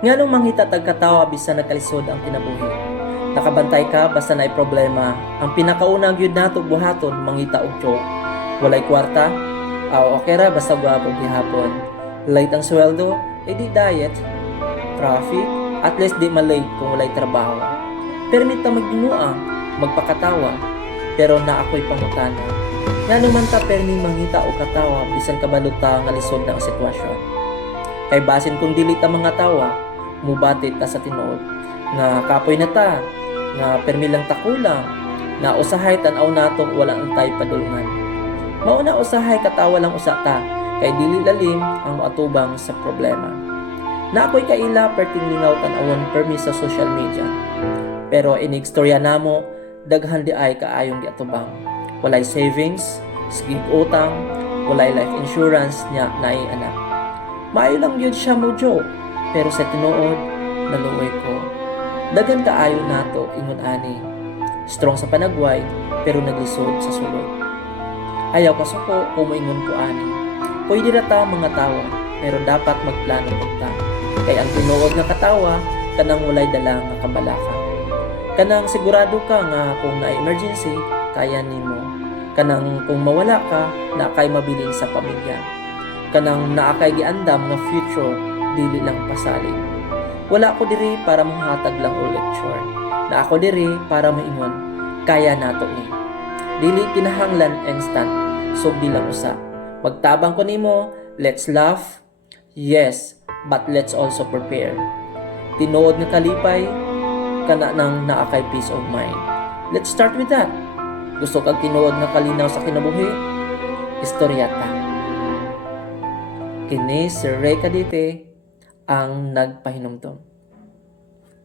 Nganong manghita tagkatawa bisan nagkalisod ang kinabuhi. Nakabantay ka basta na problema. Ang pinakaunang gyud nato buhaton mangita og joke. Walay kwarta? Aw okay ra basta gwapo gihapon. Late ang sweldo, edi diet. Traffic, at least di malate kung walay trabaho. Permit ta magdinua, magpakatawa, pero na ako'y pangutana. Nga naman ta permi manghita o katawa bisan kabalot ta nga lisod na sitwasyon. Kay basin kung dili ta mga tawa, mubatit ta sa tinuod nga kapoy na ta, nga permi lang ta kulang, nga usahay tan-aw nato wala ang tay padulungan. Mauna usahay katawa lang usa ta, kay dili lalim ang atubang sa problema. Na ako'y kaila perting lingaw tan-awon permi sa social media. Pero inigstorya namo, daghan di ay kaayong giatubang. Walay savings, sigig utang, walay life insurance niya na Maayo lang yun siya mo joke, pero sa tinuod, naluoy ko. Dagan kaayo nato ingon ani. Strong sa panagway, pero naglisod sa sulod. Ayaw ka suko kung maingon ko ani. Pwede ra ta mga tawa, pero dapat magplano pagta. Kay ang tinuod nga katawa, kanang walay dala nga kabalaka. Kanang sigurado ka nga kung na emergency, kaya nimo. Kanang kung mawala ka, na kay mabilin sa pamilya. Kanang naakay giandam nga future, dili lang pasalig. Wala ako diri para manghatag lang o lecture. Na ako diri para maingon, kaya nato ni. Dili kinahanglan instant, so bilang usa. Magtabang ko nimo, let's laugh. Yes, but let's also prepare. Tinuod nga kalipay, kana nang naakay peace of mind. Let's start with that. Gusto kag tinuod nga kalinaw sa kinabuhi? Istorya ta. Kini si Ray Cadite ang nagpahinumdom.